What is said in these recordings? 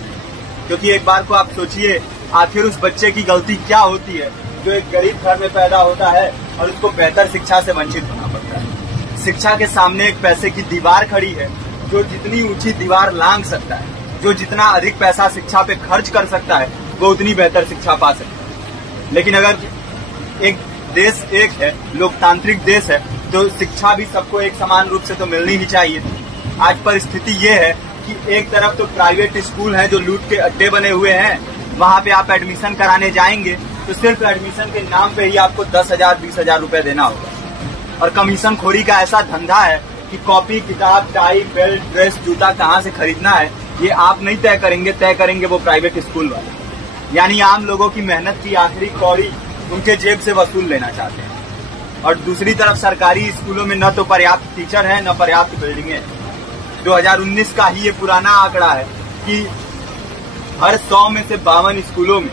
चाहिए। क्योंकि एक बार को आप सोचिए, आखिर उस बच्चे की गलती क्या होती है जो एक गरीब घर में पैदा होता है और उसको बेहतर शिक्षा से वंचित होना पड़ता है। शिक्षा के सामने एक पैसे की दीवार खड़ी है, जो जितनी ऊंची दीवार लांघ सकता है, जो जितना अधिक पैसा शिक्षा पे खर्च कर सकता है, वो उतनी बेहतर शिक्षा पा सकता है। लेकिन अगर एक देश एक है, लोकतांत्रिक देश है, तो शिक्षा भी सबको एक समान रूप से तो मिलनी ही चाहिए। आज परिस्थिति ये है कि एक तरफ तो प्राइवेट स्कूल हैं जो लूट के अड्डे बने हुए हैं, वहां पे आप एडमिशन कराने जाएंगे तो सिर्फ एडमिशन के नाम पे ही आपको 10,000 20,000 रुपए देना होगा। और कमीशन खोरी का ऐसा धंधा है कि कॉपी, किताब, टाई, बेल्ट, ड्रेस, जूता कहाँ से खरीदना है ये आप नहीं तय करेंगे वो प्राइवेट स्कूल वाले। यानी आम लोगों की मेहनत की आखिरी कौड़ी उनके जेब से वसूल लेना चाहते हैं। और दूसरी तरफ सरकारी स्कूलों में न तो पर्याप्त टीचर है, न पर्याप्त बिल्डिंगें हैं। 2019 का ही ये पुराना आंकड़ा है कि हर 100 में से 52 स्कूलों में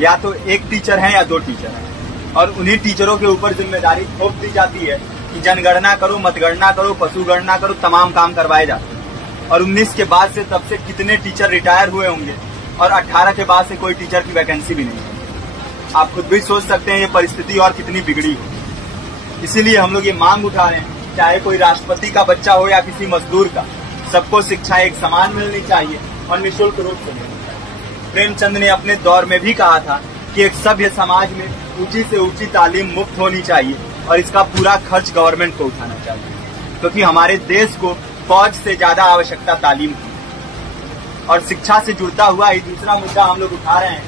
या तो एक टीचर है या 2 टीचर हैं। और उन्हीं टीचरों के ऊपर जिम्मेदारी थोप दी जाती है कि जनगणना करो, मतगणना करो, पशुगणना करो, तमाम काम करवाए जाते हैं। और 19 के बाद से तब से कितने टीचर रिटायर हुए होंगे और 18 के बाद से कोई टीचर की वैकेंसी भी नहीं है। आप खुद भी सोच सकते हैं ये परिस्थिति और कितनी बिगड़ी हो। इसीलिए हम लोग ये मांग उठा रहे हैं, चाहे कोई राष्ट्रपति का बच्चा हो या किसी मजदूर का, सबको शिक्षा एक समान मिलनी चाहिए और निःशुल्क रूप से मिलनी चाहिए। प्रेमचंद ने अपने दौर में भी कहा था कि एक सभ्य समाज में ऊंची से ऊंची तालीम मुफ्त होनी चाहिए और इसका पूरा खर्च गवर्नमेंट को उठाना चाहिए, क्योंकि हमारे देश को फौज से ज्यादा आवश्यकता तालीम की। और शिक्षा से जुड़ता हुआ ही दूसरा मुद्दा हम लोग उठा रहे हैं।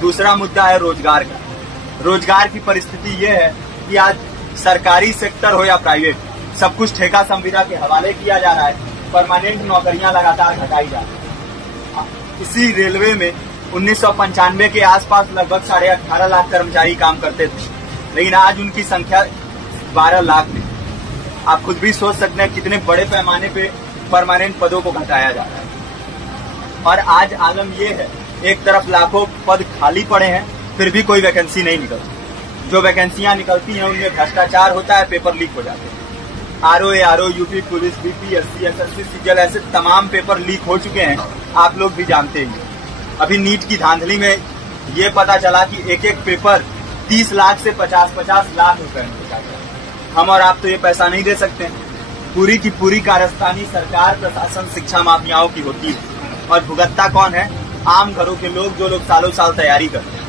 दूसरा मुद्दा है रोजगार का। रोजगार की परिस्थिति ये है कि आज सरकारी सेक्टर हो या प्राइवेट, सब कुछ ठेका संविदा के हवाले किया जा रहा है। परमानेंट नौकरियां लगातार घटाई जा रही है। इसी रेलवे में 1995 के आसपास लगभग 18.5 लाख कर्मचारी काम करते थे, लेकिन आज उनकी संख्या 12 लाख थी। आप खुद भी सोच सकते हैं कितने बड़े पैमाने पे परमानेंट पदों को घटाया जा रहा है। और आज आलम ये है, एक तरफ लाखों पद खाली पड़े हैं, फिर भी कोई वैकेंसी नहीं निकलती। जो वैकेंसियां निकलती हैं उनमें भ्रष्टाचार होता है, पेपर लीक हो जाते हैं। RO, UP police, BPSC, SSC, CGL, ऐसे तमाम पेपर लीक हो चुके हैं, आप लोग भी जानते हैं। अभी नीट की धांधली में ये पता चला कि एक एक पेपर 30 लाख से 50-50 लाख रुपए में बेचा गया। हम और आप तो ये पैसा नहीं दे सकते। पूरी की पूरी कारस्तानी सरकार, प्रशासन, शिक्षा माफियाओं की होती है। और भुगतता कौन है? आम घरों के लोग, जो लोग सालों साल तैयारी करते हैं,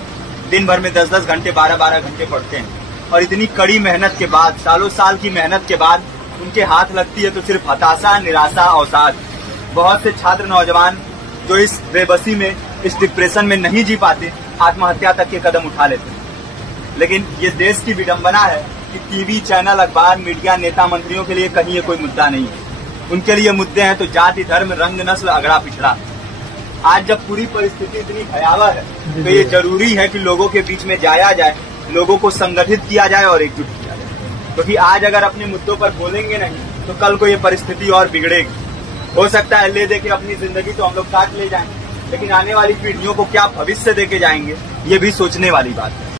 दिन भर में 10-10 घंटे, 12-12 घंटे पढ़ते हैं। और इतनी कड़ी मेहनत के बाद, सालों साल की मेहनत के बाद उनके हाथ लगती है तो सिर्फ हताशा, निराशा, अवसाद। बहुत से छात्र नौजवान जो इस बेबसी में, इस डिप्रेशन में नहीं जी पाते, आत्महत्या तक के कदम उठा लेते हैं। लेकिन ये देश की विडंबना है कि टीवी चैनल, अखबार, मीडिया, नेता, मंत्रियों के लिए कहीं ये कोई मुद्दा नहीं है। उनके लिए मुद्दे हैं तो जाति, धर्म, रंग, नस्ल, अगड़ा पिछड़ा। आज जब पूरी परिस्थिति इतनी भयावह है तो ये जरूरी है कि लोगों के बीच में जाया जाए, लोगों को संगठित किया जाए और एकजुट किया जाए। क्योंकि आज अगर अपने मुद्दों पर बोलेंगे नहीं तो कल को ये परिस्थिति और बिगड़ेगी। हो सकता है ले दे के अपनी जिंदगी तो हम लोग काट ले जाएंगे, लेकिन आने वाली पीढ़ियों को क्या भविष्य दे के जाएंगे, ये भी सोचने वाली बात है।